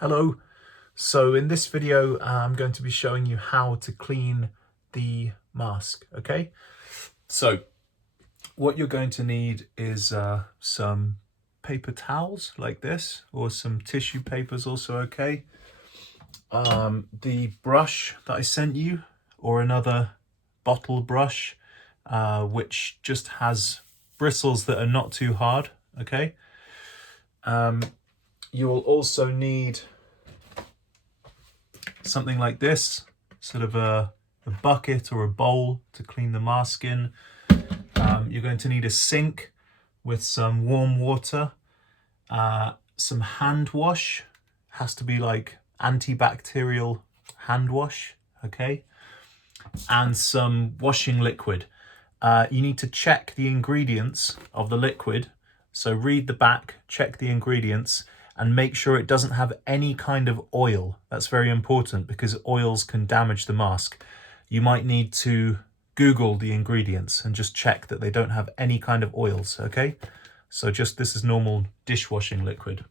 Hello. So in this video, I'm going to be showing you how to clean the mask, okay? So what you're going to need is some paper towels like this, or some tissue papers also okay. The brush that I sent you, or another bottle brush, which just has bristles that are not too hard, okay? You will also need something like this, sort of a bucket or a bowl to clean the mask in. You're going to need a sink with some warm water, some hand wash, has to be like antibacterial hand wash, okay? And some washing liquid. You need to check the ingredients of the liquid. So read the back, check the ingredients, and make sure it doesn't have any kind of oil. That's very important because oils can damage the mask. You might need to Google the ingredients and just check that they don't have any kind of oils, okay? So just this is normal dishwashing liquid.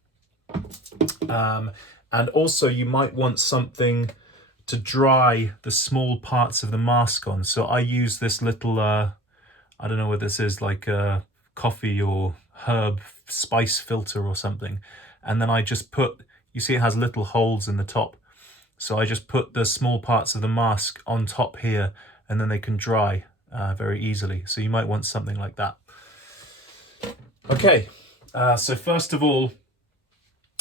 And also you might want something to dry the small parts of the mask on. So I use this little, I don't know what this is, like a coffee or herb spice filter or something. And then I just put, you see it has little holes in the top. So I just put the small parts of the mask on top here, and then they can dry very easily. So you might want something like that. Okay, so first of all,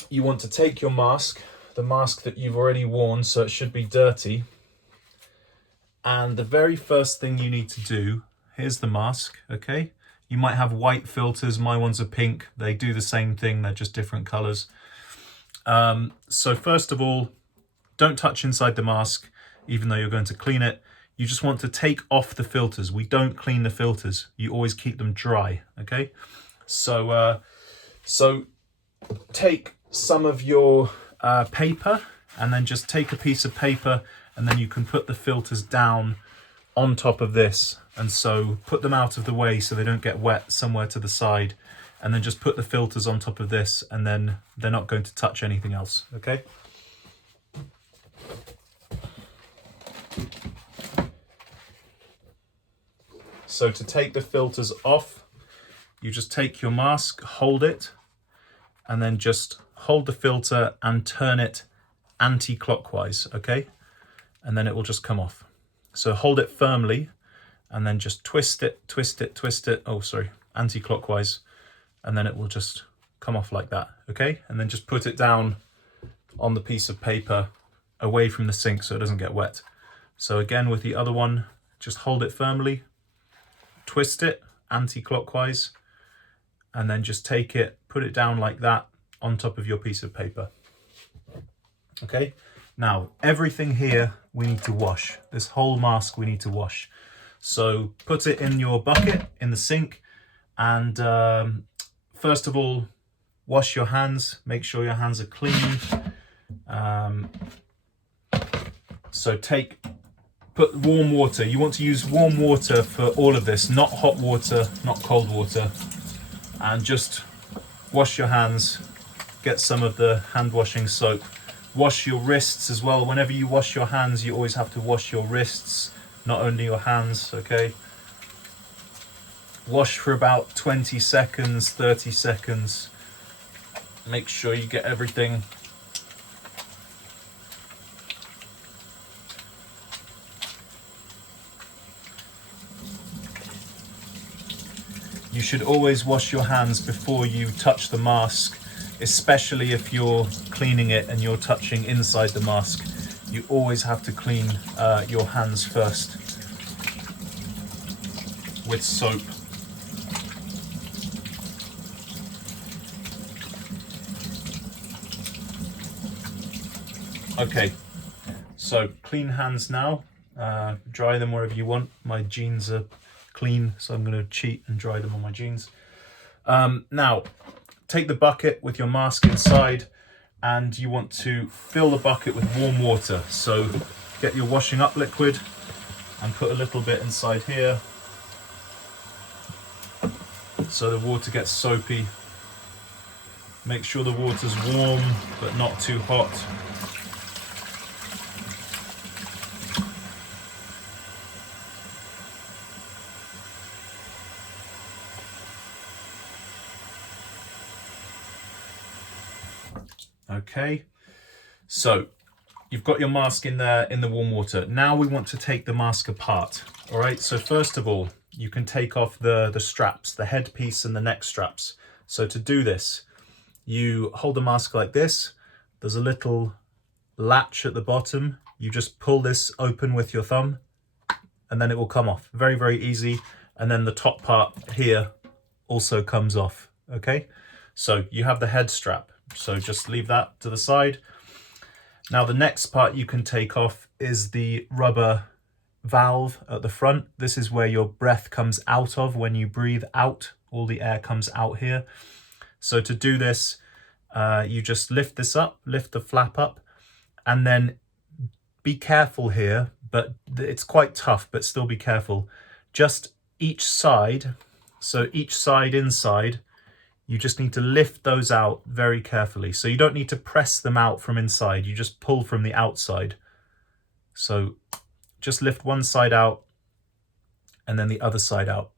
you want to take your mask, the mask that you've already worn, so it should be dirty. And the very first thing you need to do, here's the mask, okay? You might have white filters, my ones are pink. They do the same thing, they're just different colors. So first of all, don't touch inside the mask, even though you're going to clean it. You just want to take off the filters. We don't clean the filters. You always keep them dry, okay? So, take some of your paper, and then just take a piece of paper, and then you can put the filters down on top of this, and so put them out of the way so they don't get wet somewhere to the side, and then just put the filters on top of this, and then they're not going to touch anything else, okay? So to take the filters off, you just take your mask, hold it, and then just hold the filter and turn it anti-clockwise, okay? And then it will just come off. So hold it firmly and then just twist it, oh sorry, anti-clockwise, and then it will just come off like that, okay? And then just put it down on the piece of paper away from the sink so it doesn't get wet. So again with the other one, just hold it firmly, twist it anti-clockwise, and then just take it, put it down like that on top of your piece of paper. Okay, now everything here we need to wash. This whole mask we need to wash. So put it in your bucket in the sink, and first of all, wash your hands. Make sure your hands are clean. So put warm water. You want to use warm water for all of this, not hot water, not cold water. And just wash your hands. Get some of the hand washing soap. Wash your wrists as well. Whenever you wash your hands, you always have to wash your wrists, not only your hands, okay? Wash for about 20 seconds, 30 seconds. Make sure you get everything. You should always wash your hands before you touch the mask, especially if you're cleaning it and you're touching inside the mask. You always have to clean your hands first with soap. Okay, so clean hands now. Dry them wherever you want. My jeans are clean, so I'm going to cheat and dry them on my jeans. Now, take the bucket with your mask inside, and you want to fill the bucket with warm water. So get your washing up liquid and put a little bit inside here so the water gets soapy. Make sure the water's warm, but not too hot. Okay, so you've got your mask in there in the warm water. Now we want to take the mask apart. All right, so first of all, you can take off the straps, the headpiece and the neck straps. So to do this, you hold the mask like this. There's a little latch at the bottom. You just pull this open with your thumb and then it will come off. Very, very easy. And then the top part here also comes off, okay? So you have the head strap. So just leave that to the side. Now the next part you can take off is the rubber valve at the front. This is where your breath comes out of when you breathe out. All the air comes out here. So to do this, you just lift this up, lift the flap up, and then be careful here, but it's quite tough, but still be careful. Just each side, so each side inside, you just need to lift those out very carefully. So you don't need to press them out from inside, you just pull from the outside. So just lift one side out and then the other side out.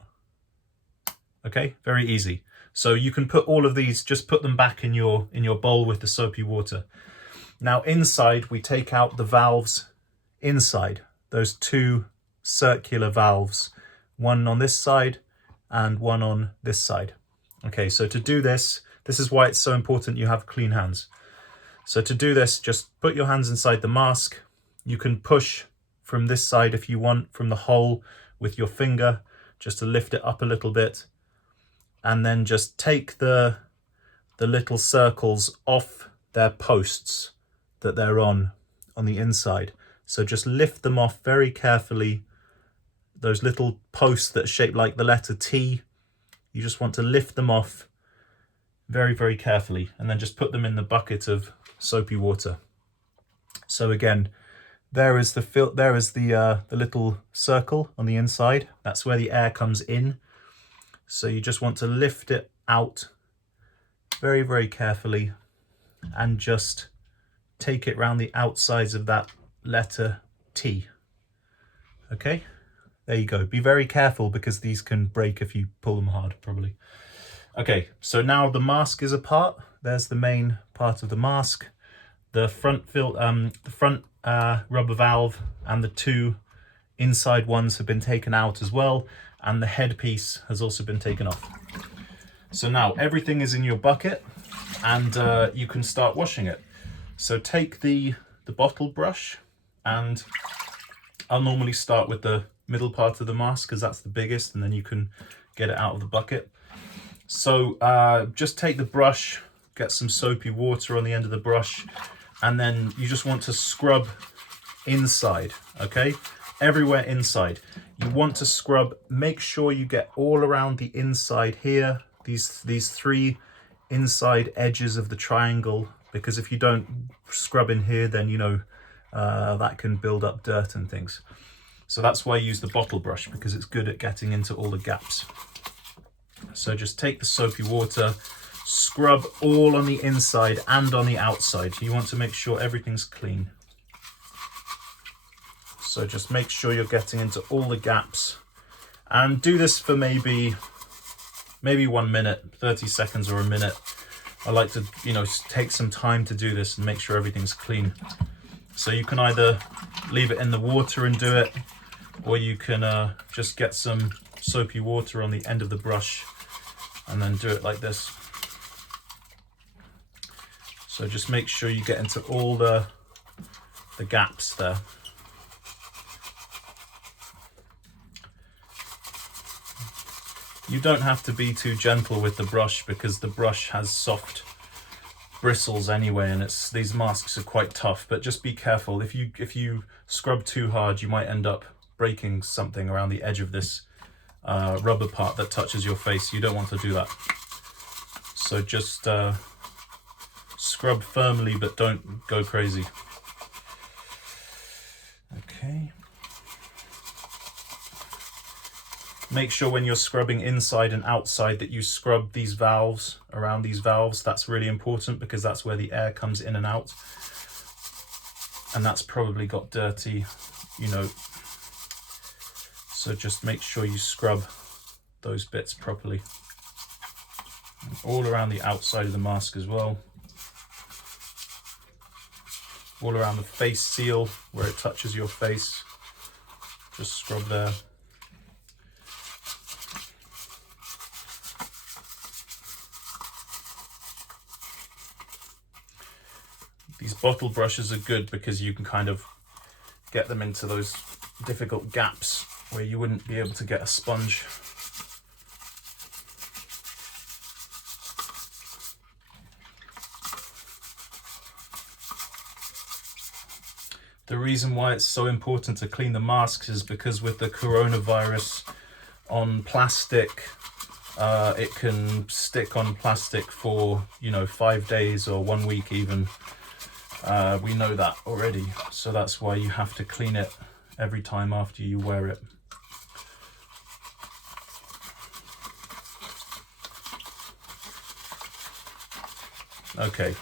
Okay, very easy. So you can put all of these, just put them back in your bowl with the soapy water. Now inside, we take out the valves inside, those two circular valves, one on this side and one on this side. Okay, so to do this, this is why it's so important you have clean hands. So to do this, just put your hands inside the mask. You can push from this side if you want, from the hole with your finger, just to lift it up a little bit. And then just take the little circles off their posts that they're on the inside. So just lift them off very carefully. Those little posts that are shaped like the letter T, you just want to lift them off very, very carefully and then just put them in the bucket of soapy water. So again, there is the little circle on the inside. That's where the air comes in. So you just want to lift it out very, very carefully and just take it around the outsides of that letter T. Okay, there you go. Be very careful because these can break if you pull them hard, probably. Okay, so now the mask is apart. There's the main part of the mask. The front rubber valve and the two inside ones have been taken out as well, and the headpiece has also been taken off. So now everything is in your bucket and you can start washing it. So take the bottle brush, and I'll normally start with the middle part of the mask because that's the biggest, and then you can get it out of the bucket. So just take the brush, get some soapy water on the end of the brush, and then you just want to scrub inside, okay? Everywhere inside. You want to scrub, make sure you get all around the inside here, these three inside edges of the triangle, because if you don't scrub in here, then you know that can build up dirt and things. So that's why I use the bottle brush, because it's good at getting into all the gaps. So just take the soapy water, scrub all on the inside and on the outside. You want to make sure everything's clean. So just make sure you're getting into all the gaps, and do this for maybe 1 minute, 30 seconds or a minute. I like to, take some time to do this and make sure everything's clean. So you can either leave it in the water and do it, or you can just get some soapy water on the end of the brush and then do it like this. So just make sure you get into all the gaps there. You don't have to be too gentle with the brush because the brush has soft bristles anyway, and these masks are quite tough, but just be careful. If you scrub too hard, you might end up breaking something around the edge of this rubber part that touches your face. You don't want to do that. So just scrub firmly, but don't go crazy. Okay. Make sure when you're scrubbing inside and outside that you scrub these valves, around these valves. That's really important because that's where the air comes in and out. And that's probably got dirty, you know. So just make sure you scrub those bits properly. And all around the outside of the mask as well. All around the face seal where it touches your face. Just scrub there. These bottle brushes are good because you can kind of get them into those difficult gaps where you wouldn't be able to get a sponge. The reason why it's so important to clean the masks is because with the coronavirus on plastic, it can stick on plastic for, you know, 5 days or 1 week even. We know that already, so that's why you have to clean it every time after you wear it. Okay,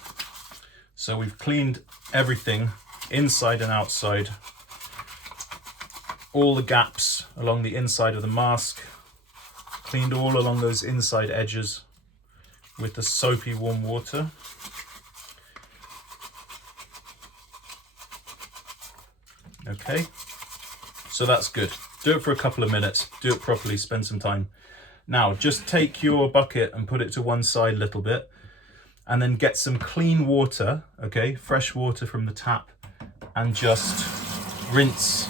so we've cleaned everything inside and outside, all the gaps along the inside of the mask, cleaned all along those inside edges with the soapy warm water. Okay, so that's good. Do it for a couple of minutes, do it properly, spend some time. Now just take your bucket and put it to one side a little bit and then get some clean water, okay, fresh water from the tap, and just rinse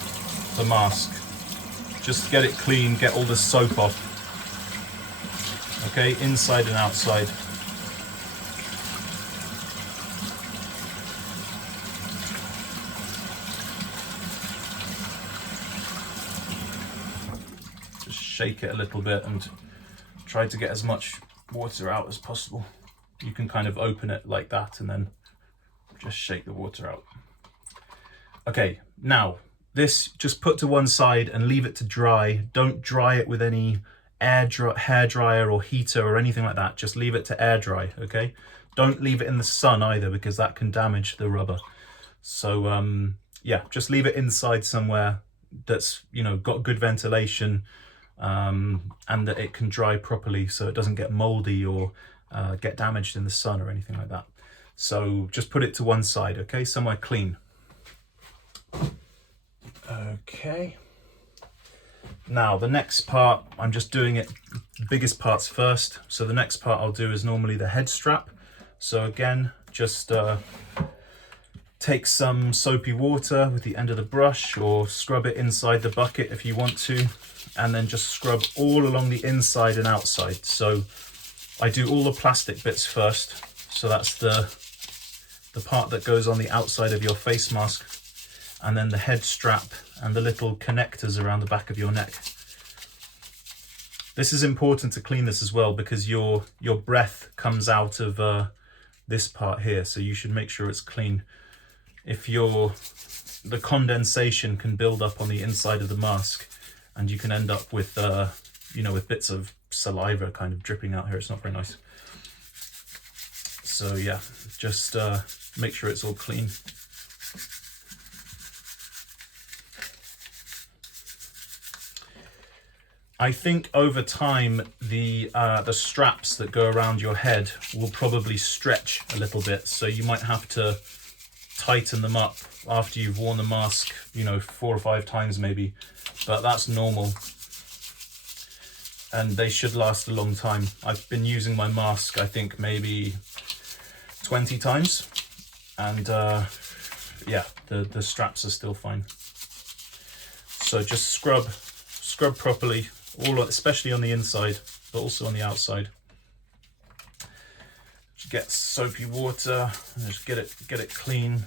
the mask. Just get it clean, get all the soap off, okay, inside and outside. Shake it a little bit and try to get as much water out as possible. You can kind of open it like that and then just shake the water out. Okay, now this just put to one side and leave it to dry. Don't dry it with any hair dryer or heater or anything like that. Just leave it to air dry, okay? Don't leave it in the sun either because that can damage the rubber. So yeah, just leave it inside somewhere that's, you know, got good ventilation, and that it can dry properly so it doesn't get moldy or get damaged in the sun or anything like that. So just put it to one side, okay, somewhere clean. Okay, now the next part, I'm just doing it biggest parts first. So the next part I'll do is normally the head strap. So again, just take some soapy water with the end of the brush or scrub it inside the bucket if you want to, and then just scrub all along the inside and outside. So I do all the plastic bits first. So that's the part that goes on the outside of your face mask, and then the head strap and the little connectors around the back of your neck. This is important to clean this as well because your breath comes out of this part here, so you should make sure it's clean. If the condensation can build up on the inside of the mask, and you can end up with you know, with bits of saliva kind of dripping out here. It's not very nice. So yeah, just make sure it's all clean. I think over time the straps that go around your head will probably stretch a little bit, so you might have to tighten them up after you've worn the mask, you know, 4 or 5 times maybe, but that's normal and they should last a long time. I've been using my mask I think maybe 20 times, and yeah, the straps are still fine. So just scrub properly, especially on the inside, but also on the outside. Just get soapy water and just get it clean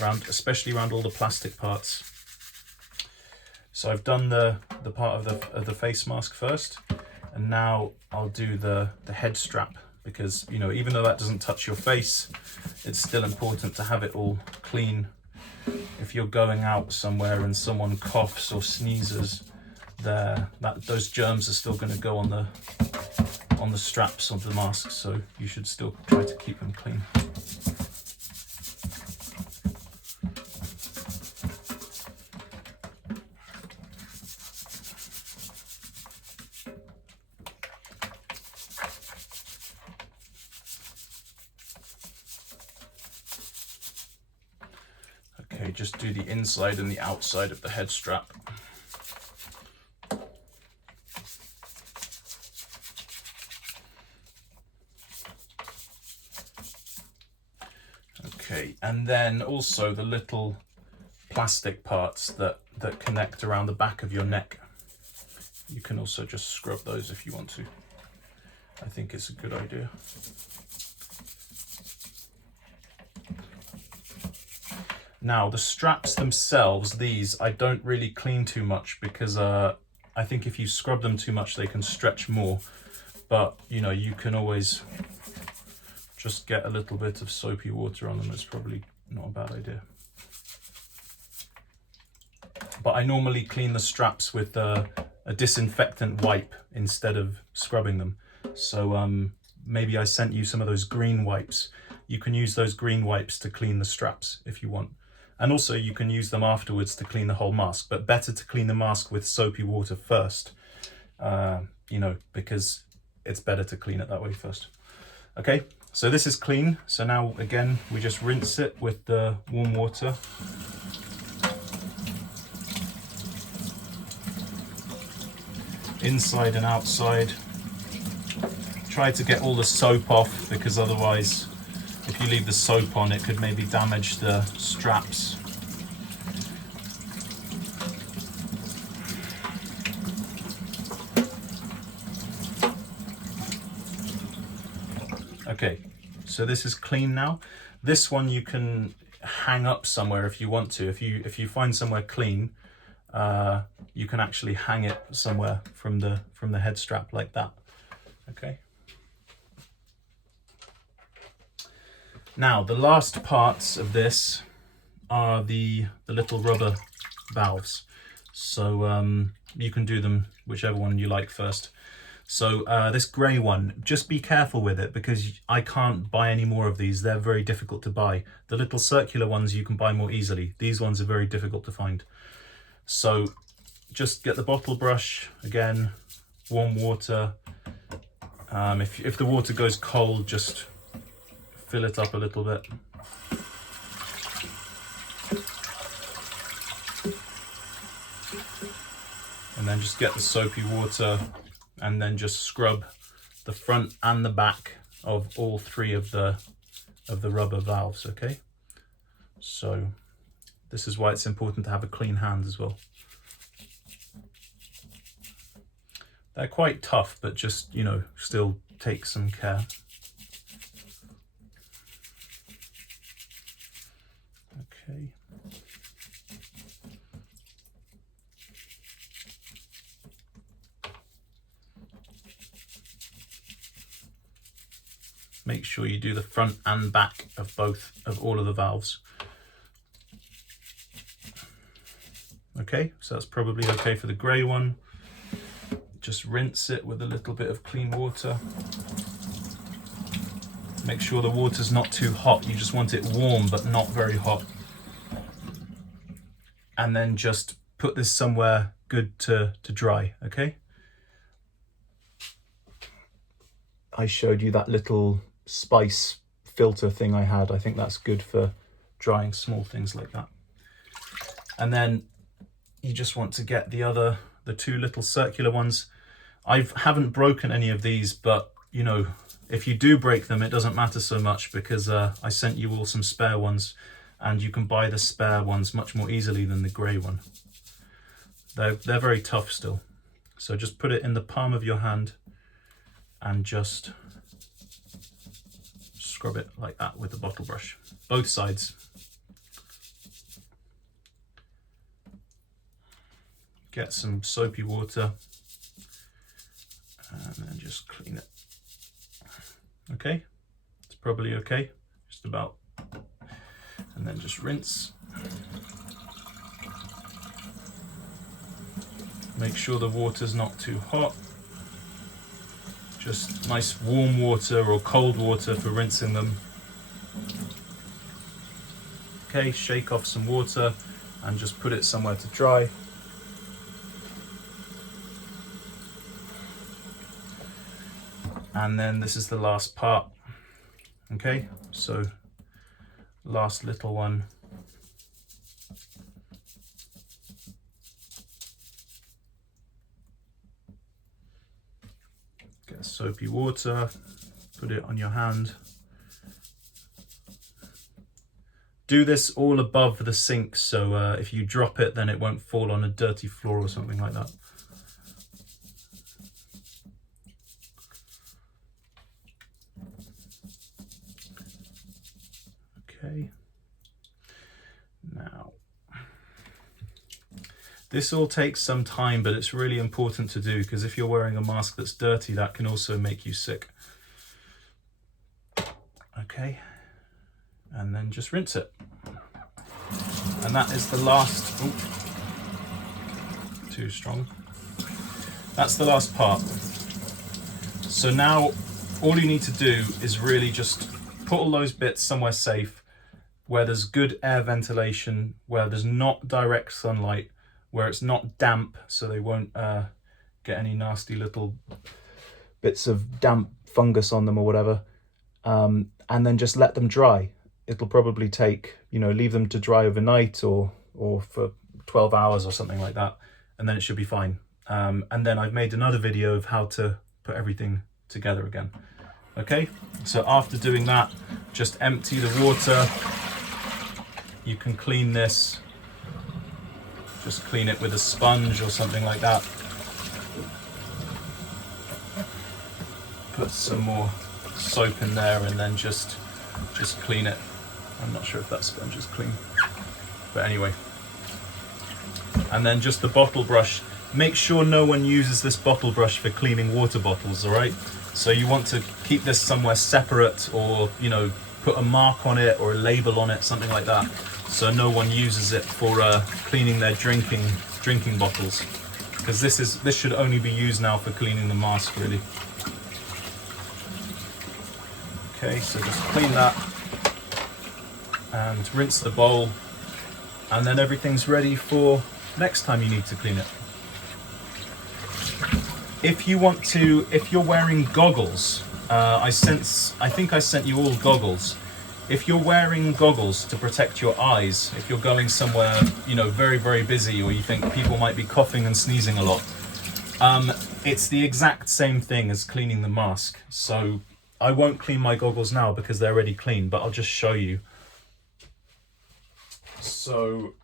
around, especially around all the plastic parts. So I've done the part of the face mask first, and now I'll do the head strap, because, you know, even though that doesn't touch your face, it's still important to have it all clean. If you're going out somewhere and someone coughs or sneezes, those germs are still going to go on the straps of the mask, so you should still try to keep them clean. Okay, just do the inside and the outside of the head strap. Okay, and then also the little plastic parts that connect around the back of your neck. You can also just scrub those if you want to. I think it's a good idea. Now the straps themselves, these I don't really clean too much because I think if you scrub them too much they can stretch more, but you know, you can always just get a little bit of soapy water on them. It's probably not a bad idea. But I normally clean the straps with a disinfectant wipe instead of scrubbing them. So maybe I sent you some of those green wipes. You can use those green wipes to clean the straps if you want. And also you can use them afterwards to clean the whole mask, but better to clean the mask with soapy water first, you know, because it's better to clean it that way first. Okay, so this is clean. So now again, we just rinse it with the warm water. Inside and outside. Try to get all the soap off, because otherwise, if you leave the soap on, it could maybe damage the straps. Okay, so this is clean now. This one you can hang up somewhere if you want to. If you find somewhere clean, you can actually hang it somewhere from the head strap like that. Okay. Now the last parts of this are the little rubber valves. So you can do them whichever one you like first. So this grey one, just be careful with it because I can't buy any more of these. They're very difficult to buy. The little circular ones you can buy more easily. These ones are very difficult to find. So just get the bottle brush, again, warm water. If the water goes cold, just fill it up a little bit. And then just get the soapy water and then just scrub the front and the back of all three of the rubber valves, okay? So this is why it's important to have a clean hand as well. They're quite tough, but just, you know, still take some care. Okay. Make sure you do the front and back of all of the valves. Okay, so that's probably okay for the grey one. Just rinse it with a little bit of clean water. Make sure the water's not too hot. You just want it warm, but not very hot. And then just put this somewhere good to dry, okay? I showed you that little spice filter thing I had. I think that's good for drying small things like that. And then you just want to get the two little circular ones. I haven't broken any of these, but you know, if you do break them, it doesn't matter so much because I sent you all some spare ones and you can buy the spare ones much more easily than the grey one. They're very tough still. So just put it in the palm of your hand and just scrub it like that with the bottle brush, both sides. Get some soapy water and then just clean it. Okay, it's probably okay, just about. And then just rinse. Make sure the water's not too hot. Just nice warm water or cold water for rinsing them. Okay, shake off some water and just put it somewhere to dry. And then this is the last part. Okay, so last little one. Get soapy water, put it on your hand. Do this all above the sink, so if you drop it, then it won't fall on a dirty floor or something like that. Okay. Now, this all takes some time, but it's really important to do, because if you're wearing a mask that's dirty, that can also make you sick. Okay. And then just rinse it. And that is the last, too strong. That's the last part. So now all you need to do is really just put all those bits somewhere safe, where there's good air ventilation, where there's not direct sunlight, where it's not damp, so they won't get any nasty little bits of damp fungus on them or whatever. And then just let them dry. It'll probably take, leave them to dry overnight or for 12 hours or something like that, and then it should be fine. And then I've made another video of how to put everything together again. Okay, so after doing that, just empty the water. You can clean this, just clean it with a sponge or something like that. Put some more soap in there and then just clean it. I'm not sure if that sponge is clean, but anyway. And then just the bottle brush. Make sure no one uses this bottle brush for cleaning water bottles, all right? So you want to keep this somewhere separate, or, put a mark on it or a label on it, something like that, so no one uses it for cleaning their drinking bottles. Because this should only be used now for cleaning the mask, really. Okay, so just clean that and rinse the bowl, and then everything's ready for next time you need to clean it. If you're wearing goggles, I think I sent you all goggles. If you're wearing goggles to protect your eyes, if you're going somewhere, very, very busy, or you think people might be coughing and sneezing a lot, it's the exact same thing as cleaning the mask. So I won't clean my goggles now because they're already clean, but I'll just show you. So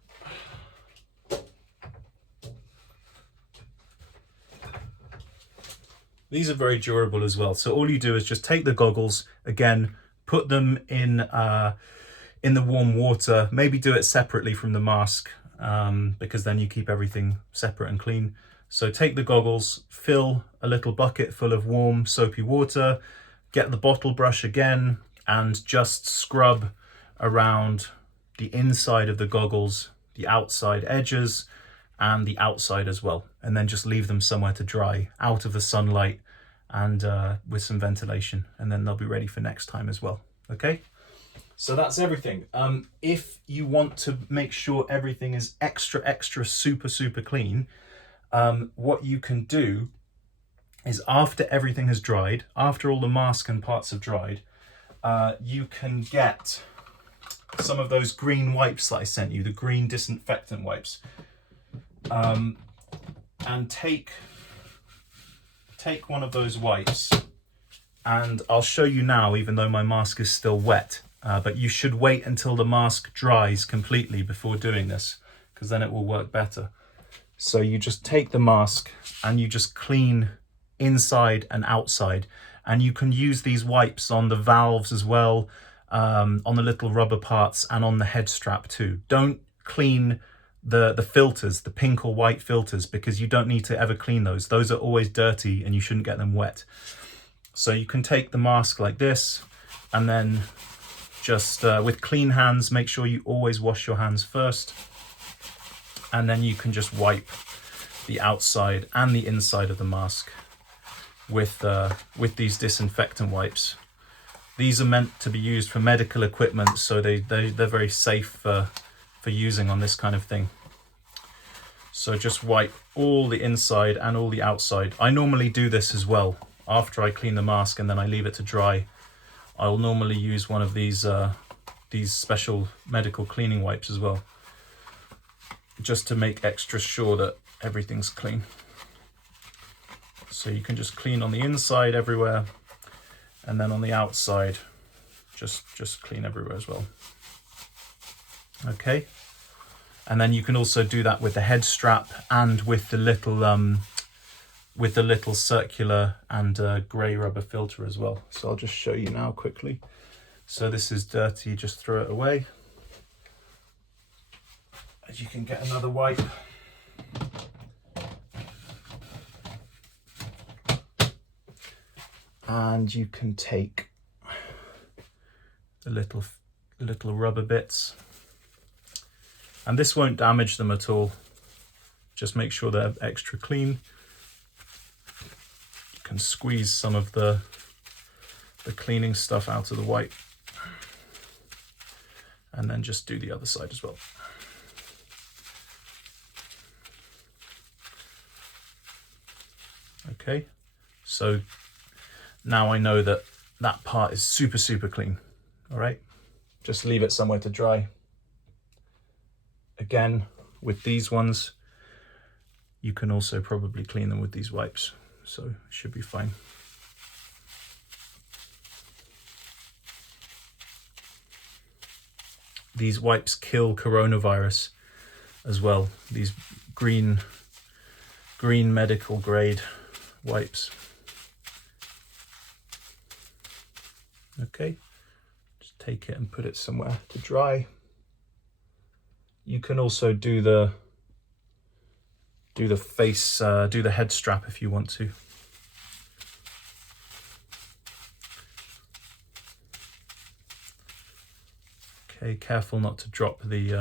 these are very durable as well. So all you do is just take the goggles, again, put them in the warm water, maybe do it separately from the mask, because then you keep everything separate and clean. So take the goggles, fill a little bucket full of warm soapy water, get the bottle brush again, and just scrub around the inside of the goggles, the outside edges, and the outside as well. And then just leave them somewhere to dry, out of the sunlight, and with some ventilation. And then they'll be ready for next time as well. Okay? So that's everything. If you want to make sure everything is extra, super clean, what you can do is, after everything has dried, after all the mask and parts have dried, you can get some of those green wipes that I sent you, the green disinfectant wipes, and take one of those wipes, and I'll show you now, even though my mask is still wet, but you should wait until the mask dries completely before doing this, because then it will work better. So you just take the mask and you just clean inside and outside, and you can use these wipes on the valves as well, on the little rubber parts, and on the head strap too. Don't clean the filters, the pink or white filters, because you don't need to ever clean those. Those are always dirty and you shouldn't get them wet. So you can take the mask like this, and then just with clean hands, make sure you always wash your hands first, and then you can just wipe the outside and the inside of the mask with these disinfectant wipes. These are meant to be used for medical equipment, so they're very safe for using on this kind of thing. So just wipe all the inside and all the outside. I normally do this as well. After I clean the mask and then I leave it to dry, I'll normally use one of these special medical cleaning wipes as well, just to make extra sure that everything's clean. So you can just clean on the inside everywhere, and then on the outside, just clean everywhere as well. Okay. And then you can also do that with the head strap and with the little circular and grey rubber filter as well. So I'll just show you now quickly. So this is dirty, just throw it away. You can get another wipe. And you can take the little rubber bits. And this won't damage them at all. Just make sure they're extra clean. You can squeeze some of the cleaning stuff out of the wipe. And then just do the other side as well. Okay, so now I know that that part is super clean. All right, just leave it somewhere to dry. Again, with these ones, you can also probably clean them with these wipes, so it should be fine. These wipes kill coronavirus as well. These green medical grade wipes. Okay, just take it and put it somewhere to dry. You can also do the face, do the head strap if you want to. Okay, careful not to drop these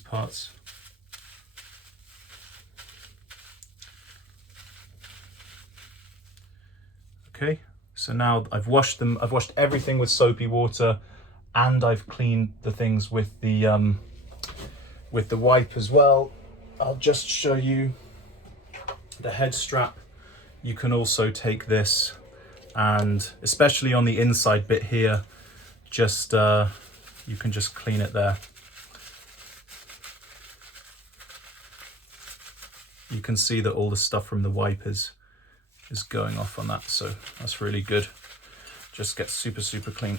parts. Okay, so now I've washed them. I've washed everything with soapy water, and I've cleaned the things with the wipe as well. I'll just show you the head strap. You can also take this, and especially on the inside bit here, just you can just clean it there. You can see that all the stuff from the wipe is going off on that, so that's really good. Just gets super clean.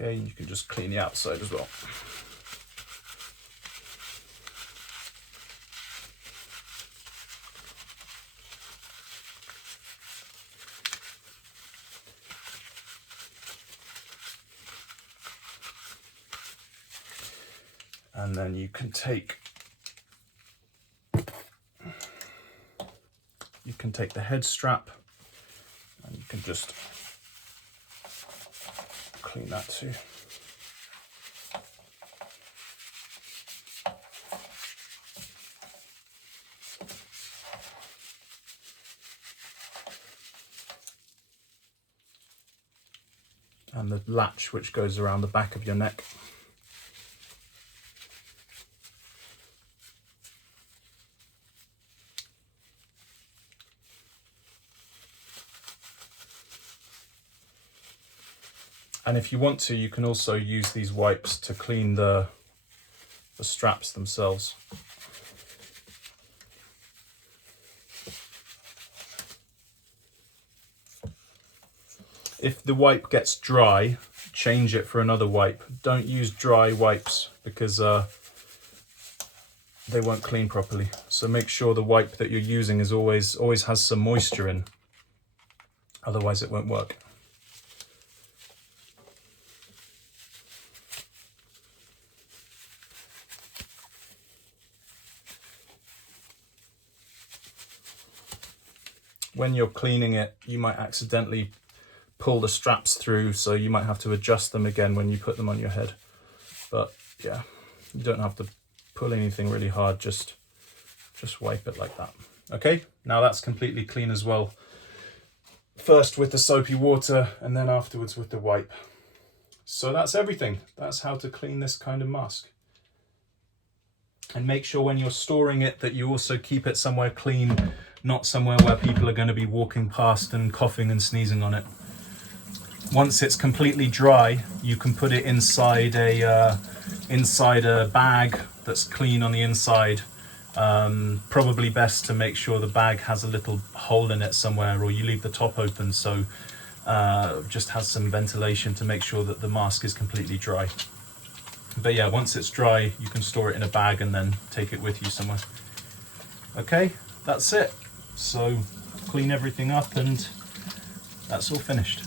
Okay, you can just clean the outside as well. And then you can take the head strap, and you can just clean that too. And the latch which goes around the back of your neck. And if you want to, you can also use these wipes to clean the straps themselves. If the wipe gets dry, change it for another wipe. Don't use dry wipes because they won't clean properly. So make sure the wipe that you're using is always has some moisture in. Otherwise it won't work. When you're cleaning it, you might accidentally pull the straps through, so you might have to adjust them again when you put them on your head. But yeah, you don't have to pull anything really hard, just wipe it like that. Okay, now that's completely clean as well. First with the soapy water and then afterwards with the wipe. So that's everything. That's how to clean this kind of mask. And make sure when you're storing it that you also keep it somewhere clean, not somewhere where people are going to be walking past and coughing and sneezing on it. Once it's completely dry, you can put it inside a bag that's clean on the inside. Probably best to make sure the bag has a little hole in it somewhere, or you leave the top open so just has some ventilation to make sure that the mask is completely dry. But yeah, once it's dry, you can store it in a bag and then take it with you somewhere. Okay, that's it. So clean everything up and that's all finished.